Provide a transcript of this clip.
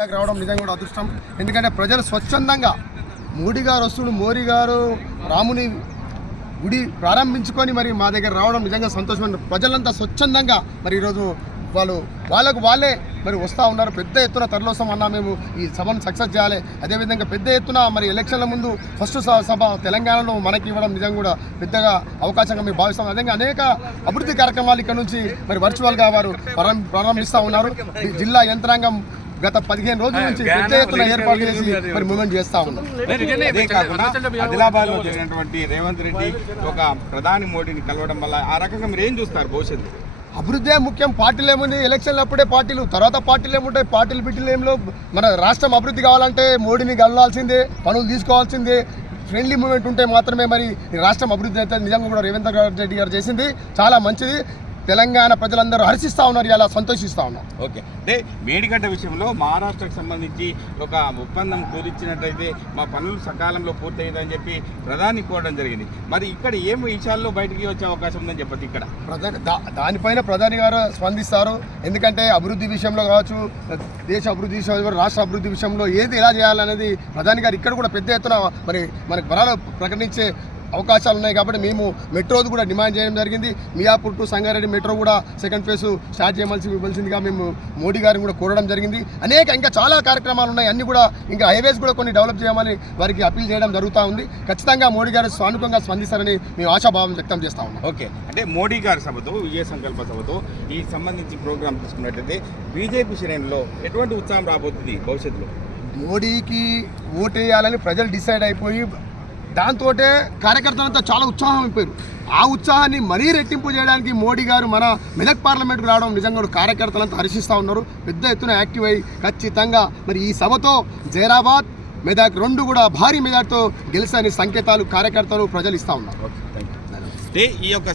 రావడం నిజంగా కూడా అదృష్టం. ఎందుకంటే ప్రజలు స్వచ్ఛందంగా మోడీ గారు వస్తుడు, మోడీ గారు రాముని గుడి ప్రారంభించుకొని మరి మా దగ్గర రావడం నిజంగా సంతోషమైన. ప్రజలంతా స్వచ్ఛందంగా మరి ఈరోజు వాళ్ళకు వాళ్ళే మరి వస్తూ ఉన్నారు. పెద్ద ఎత్తున తరలిస్తాం అన్నా మేము ఈ సభను సక్సెస్ చేయాలి. అదేవిధంగా పెద్ద ఎత్తున మరి ఎలక్షన్ల ముందు ఫస్ట్ సభ తెలంగాణలో మనకి ఇవ్వడం నిజంగా కూడా పెద్దగా అవకాశంగా మేము భావిస్తాం. అదే అనేక అభివృద్ధి కార్యక్రమాలు ఇక్కడ నుంచి మరి వర్చువల్గా వారు ప్రారంభిస్తూ ఉన్నారు. జిల్లా యంత్రాంగం గత 15 రోజుల నుంచి పెద్ద ఎత్తున ఏర్పాటు చేసి మరి మూవ్మెంట్ చేస్తా ఉన్నాం. ఆదిలాబాద్ లో జరిగినటువంటి రేవంత్ రెడ్డి ఒక ప్రధాని మోడీని కలవడం వల్ల ఆ రకంగా మీరు ఏం చూస్తారు భవిష్యత్తు? అభివృద్ధి ముఖ్యం. పార్టీలు ఏముంది, ఎలక్షన్లు అప్పుడే పార్టీలు, తర్వాత పార్టీలు ఏముంటాయి. పార్టీలు బిడ్డలు ఏమిలో మన రాష్ట్రం అభివృద్ధి కావాలంటే మోడీని కలవాల్సిందే, పనులు తీసుకోవాల్సిందే. ఫ్రెండ్లీ మూవ్మెంట్ ఉంటే మాత్రమే మరి రాష్ట్రం అభివృద్ధి అయితే. నిజంగా కూడా రేవంత్ రెడ్డి గారు చేసింది చాలా మంచిది. తెలంగాణ ప్రజలందరూ హర్షిస్తూ ఉన్నారు, ఇలా సంతోషిస్తూ ఉన్నారు. ఓకే, అంటే మేడిగడ్డ విషయంలో మహారాష్ట్రకు సంబంధించి ఒక ఒప్పందం కుదిర్చినట్టయితే మా పనులు సకాలంలో పూర్తయిందని చెప్పి ప్రధాని కోరడం జరిగింది. మరి ఇక్కడ ఏం విషయాల్లో బయటికి వచ్చే అవకాశం ఉందని చెప్పచ్చు? ఇక్కడ దానిపైన ప్రధాని గారు స్పందిస్తారు. ఎందుకంటే అభివృద్ధి విషయంలో కావచ్చు, దేశ అభివృద్ధి విషయంలో, రాష్ట్ర అభివృద్ధి విషయంలో ఏది ఎలా చేయాలనేది ప్రధాని గారు ఇక్కడ కూడా పెద్ద ఎత్తున మరి మనకు బలాలు ప్రకటించే అవకాశాలు ఉన్నాయి. కాబట్టి మేము మెట్రోది కూడా డిమాండ్ చేయడం జరిగింది. మియాపూర్ టు సంగారెడ్డి మెట్రో కూడా సెకండ్ ఫేజ్ స్టార్ట్ ఇవ్వాల్సిందిగా మేము మోడీ గారిని కూడా కోరడం జరిగింది. ఇంకా చాలా కార్యక్రమాలు ఉన్నాయి. అన్ని కూడా ఇంకా హైవేస్ కూడా కొన్ని డెవలప్ చేయమని వారికి అప్పీల్ చేయడం జరుగుతూ ఉంది. ఖచ్చితంగా మోడీ గారు సానుకూలంగా స్పందిస్తారని మేము ఆశాభావం వ్యక్తం చేస్తా ఉన్నాం. ఓకే, అంటే మోడీ గారి సభతో, విజయ సంకల్ప సభతో ఈ సంబంధించి ప్రోగ్రామ్ తీసుకున్నట్టయితే బీజేపీ శ్రేణుల్లో ఎటువంటి ఉత్సాహం రాబోతుంది భవిష్యత్తులో? మోడీకి ఓటేయాలని ప్రజలు డిసైడ్ అయిపోయి దాంతో కార్యకర్తలంతా చాలా ఉత్సాహం అయిపోయారు. ఆ ఉత్సాహాన్ని మరీ రెట్టింపు చేయడానికి మోడీ గారు మన మెదక్ పార్లమెంట్కు రావడం నిజంగా కార్యకర్తలంతా హర్షిస్తూ ఉన్నారు. పెద్ద ఎత్తున యాక్టివ్ అయ్యి ఖచ్చితంగా మరి ఈ సభతో జైరాబాద్, మెదక్ రెండు కూడా భారీ మెజార్టీతో గెలిచని సంకేతాలు కార్యకర్తలు, ప్రజలు ఇస్తూ ఉన్నారు. ఈ యొక్క